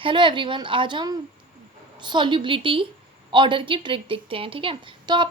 Hello everyone, आज हम solubility order की ट्रिक देखते हैं। ठीक है, तो हम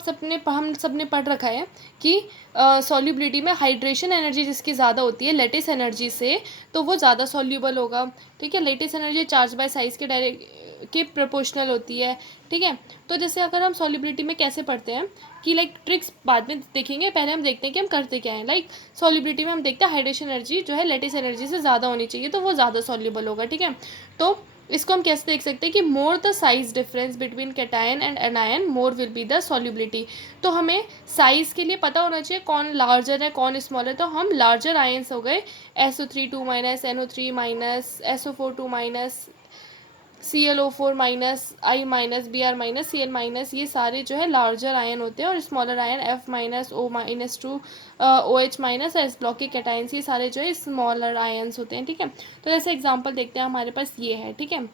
सब ने पढ़ रखा है कि सॉल्युबिलिटी में हाइड्रेशन एनर्जी जिसकी ज़्यादा होती है लेटिस एनर्जी से, तो वो ज़्यादा सॉल्यूबल होगा। ठीक है, lattice energy charge by size के डायरेक्ट के प्रोपोर्शनल होती है। ठीक है, तो जैसे अगर हम सॉल्युबिलिटी में कैसे पढ़ते हैं कि ट्रिक्स बाद में देखेंगे, पहले हम देखते हैं कि हम करते क्या हैं। सॉल्युबिलिटी में हम देखते हैं हाइड्रेशन एनर्जी जो है लेटिस एनर्जी से ज़्यादा होनी चाहिए, तो वो ज़्यादा सॉल्यूबल होगा। ठीक है, तो इसको हम कैसे देख सकते हैं कि more the size difference between cation and anion more will be the solubility. तो हमें साइज़ के लिए पता होना चाहिए कौन लार्जर है कौन स्मॉल है। तो हम लार्जर आयंस हो गए SO3 2- NO3- SO4 2-, ClO4-, I-, Br-, Cl-, ये सारे जो है लार्जर आयन होते हैं, और smaller ion F-, O-2, OH-, S block के कैटायंस ये सारे जो है स्मॉलर आयन्स होते हैं। ठीक है, तो जैसे एग्जांपल देखते हैं, हमारे पास ये है। ठीक है,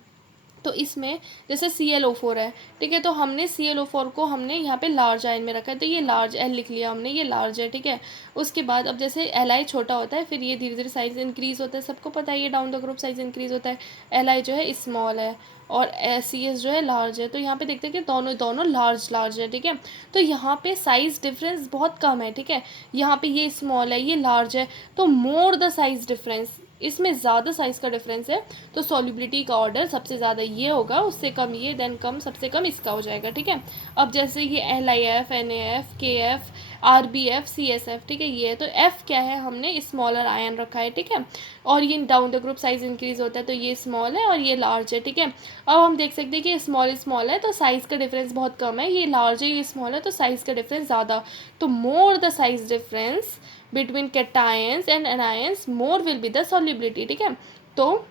तो इसमें जैसे ClO4 है। ठीक है, तो हमने ClO4 को हमने यहाँ पे लार्ज आयन में रखा है, तो ये लार्ज L लिख लिया हमने, ये लार्ज है। ठीक है, उसके बाद अब जैसे Li छोटा होता है, फिर ये धीरे धीरे साइज इंक्रीज़ होता है, सबको पता है ये down the group size increase होता है। Li जो है स्मॉल है और CS जो है लार्ज है। तो यहाँ पे देखते हैं कि दोनों दोनों लार्ज लार्ज है। ठीक है, तो यहाँ पे साइज़ डिफरेंस बहुत कम है। ठीक है, यहाँ पे ये स्मॉल है ये लार्ज है, तो मोर द साइज़ डिफरेंस, इसमें ज़्यादा साइज़ का डिफरेंस है, तो सॉल्युबिलिटी का ऑर्डर सबसे ज़्यादा ये होगा, उससे कम ये, देन कम सबसे कम इसका हो जाएगा। ठीक है, अब जैसे ये LIF, NAF, KF, RBF, CSF, ठीक है, ये है। तो F क्या है, हमने स्मॉलर आयन रखा है। ठीक है, और ये down the group size increase होता है, तो ये स्मॉल है और ये लार्ज है। ठीक है, अब हम देख सकते हैं कि स्मॉल स्मॉल है तो साइज़ का डिफरेंस बहुत कम है, ये लार्ज है ये स्मॉल है तो साइज़ का डिफरेंस ज़्यादा। तो more the size difference between cations and anions more will be the solubility. ठीक है, तो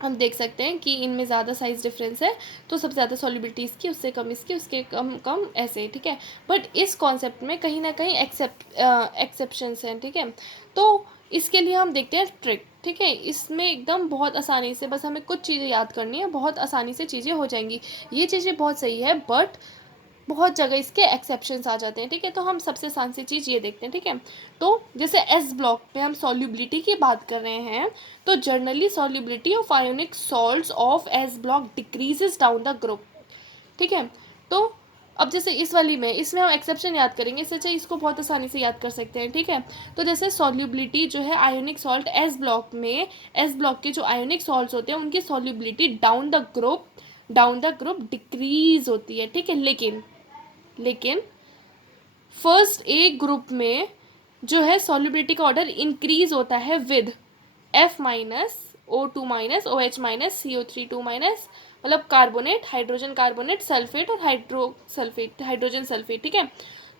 हम देख सकते हैं कि इनमें ज़्यादा साइज़ डिफरेंस है तो सबसे ज़्यादा सॉल्युबिलिटी इसकी, उससे कम इसकी, उसके कम कम, ऐसे। ठीक है, बट इस कॉन्सेप्ट में कहीं ना कहीं एक्सेप्शंस हैं। ठीक है, तो इसके लिए हम देखते हैं ट्रिक। ठीक है, इसमें एकदम बहुत आसानी से बस हमें कुछ चीज़ें याद करनी है, बहुत आसानी से चीज़ें हो जाएंगी। ये चीज़ें बहुत सही है, बट बहुत जगह इसके एक्सेप्शंस आ जाते हैं। ठीक है, तो हम सबसे आसान सी चीज़ ये देखते हैं। ठीक है, तो जैसे एस ब्लॉक पे हम सॉल्युबिलिटी की बात कर रहे हैं, तो generally solubility of ionic salts of S block decreases down the group. ठीक है, तो अब जैसे इस वाली में, इसमें हम एक्सेप्शन याद करेंगे, इससे अच्छा इसको बहुत आसानी से याद कर सकते हैं। ठीक है, तो जैसे सॉल्युबिलिटी जो है आयोनिक सॉल्ट एस ब्लॉक में, एस ब्लॉक के जो आयोनिक सॉल्ट्स होते हैं उनकी solubility down the group decrease होती है। ठीक है, लेकिन फर्स्ट ए ग्रुप में जो है सॉल्युबिलिटी का ऑर्डर इंक्रीज होता है with F-, O2- OH- CO3 2-, carbonate, hydrogen carbonate, sulphate और हाइड्रोजन सल्फेट। ठीक है,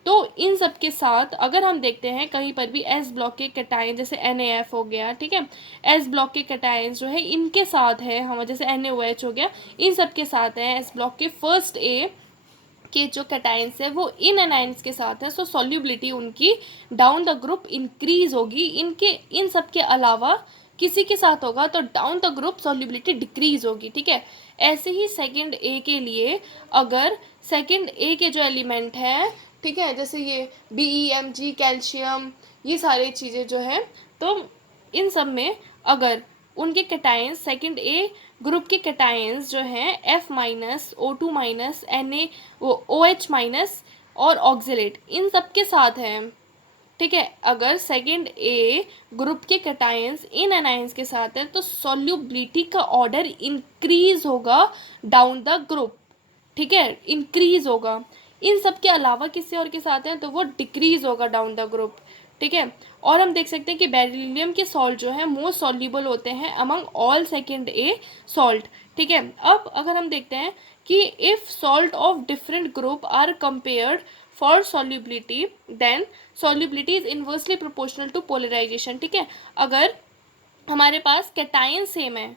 तो इन सब के साथ अगर हम देखते हैं कहीं पर भी एस ब्लॉक के कैटायन, जैसे NaF हो गया। ठीक है, एस ब्लॉक के कैटायन जो है इनके साथ है, हम जैसे NaOH हो गया, इन सब के साथ है एस ब्लॉक के फर्स्ट ए के जो कैटायंस है वो इन एनायंस के साथ है, सो सॉल्युबिलिटी उनकी डाउन द ग्रुप इंक्रीज होगी। इन सब के अलावा किसी के साथ होगा तो down the group solubility decrease होगी। ठीक है, ऐसे ही सेकंड ए के लिए, अगर सेकंड ए के जो एलिमेंट हैं, ठीक है, जैसे ये BeMg, कैल्शियम, ये सारी चीज़ें जो हैं, तो इन सब में अगर उनके कैटायंस, सेकंड ए ग्रुप के कैटायंस जो हैं F-, O2-, OH- और ऑक्सिलेट, इन सब के साथ हैं। ठीक है, अगर सेकंड ए ग्रुप के कैटायंस इन एनायंस के साथ हैं तो सॉल्युबिलिटी का ऑर्डर इंक्रीज होगा डाउन द ग्रुप। ठीक है, इंक्रीज होगा। इन सब के अलावा किसी और के साथ हैं तो वो डिक्रीज होगा डाउन द ग्रुप। ठीक है, और हम देख सकते हैं कि बेरिलियम के सॉल्ट जो है मोस्ट सॉल्युबल होते हैं among all second A salt. ठीक है, अब अगर हम देखते हैं कि if salt of different group are compared for solubility, then solubility is inversely proportional to polarisation. ठीक है, अगर हमारे पास कैटायन सेम है,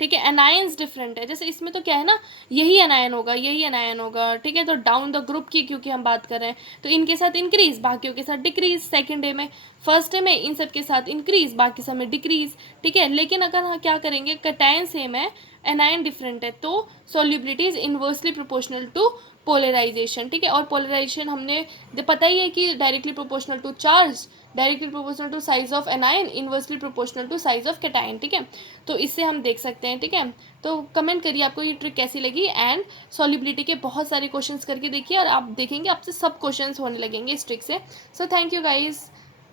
ठीक है, एनायंस डिफरेंट है, जैसे इसमें तो क्या है ना, यही एनायन होगा यही एनायन होगा। ठीक है, तो डाउन द ग्रुप की क्योंकि हम बात कर रहे हैं, तो इनके साथ इंक्रीज बाकियों के साथ डिक्रीज, सेकंड डे में, फर्स्ट डे में इन सब के साथ इंक्रीज बाकी सब में डिक्रीज। ठीक है, लेकिन अगर हम क्या करेंगे, कैटायन सेम है एनायन डिफरेंट है, तो solubility is inversely proportional to polarisation, ठीक है। और पोलराइजेशन हमने पता ही है कि directly proportional to charge, directly proportional to size of anion, inversely proportional to size of cation, ठीक है। तो इससे हम देख सकते हैं, ठीक है। तो कमेंट करिए आपको ये ट्रिक कैसी लगी, एंड सॉल्युबिलिटी के बहुत सारे क्वेश्चंस करके देखिए और आप देखेंगे आपसे सब क्वेश्चंस होने लगेंगे इस ट्रिक से। So thank you guys,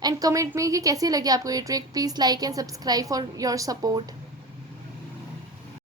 and comment में कि कैसी लगी आपको ये trick. Please like and subscribe for your support.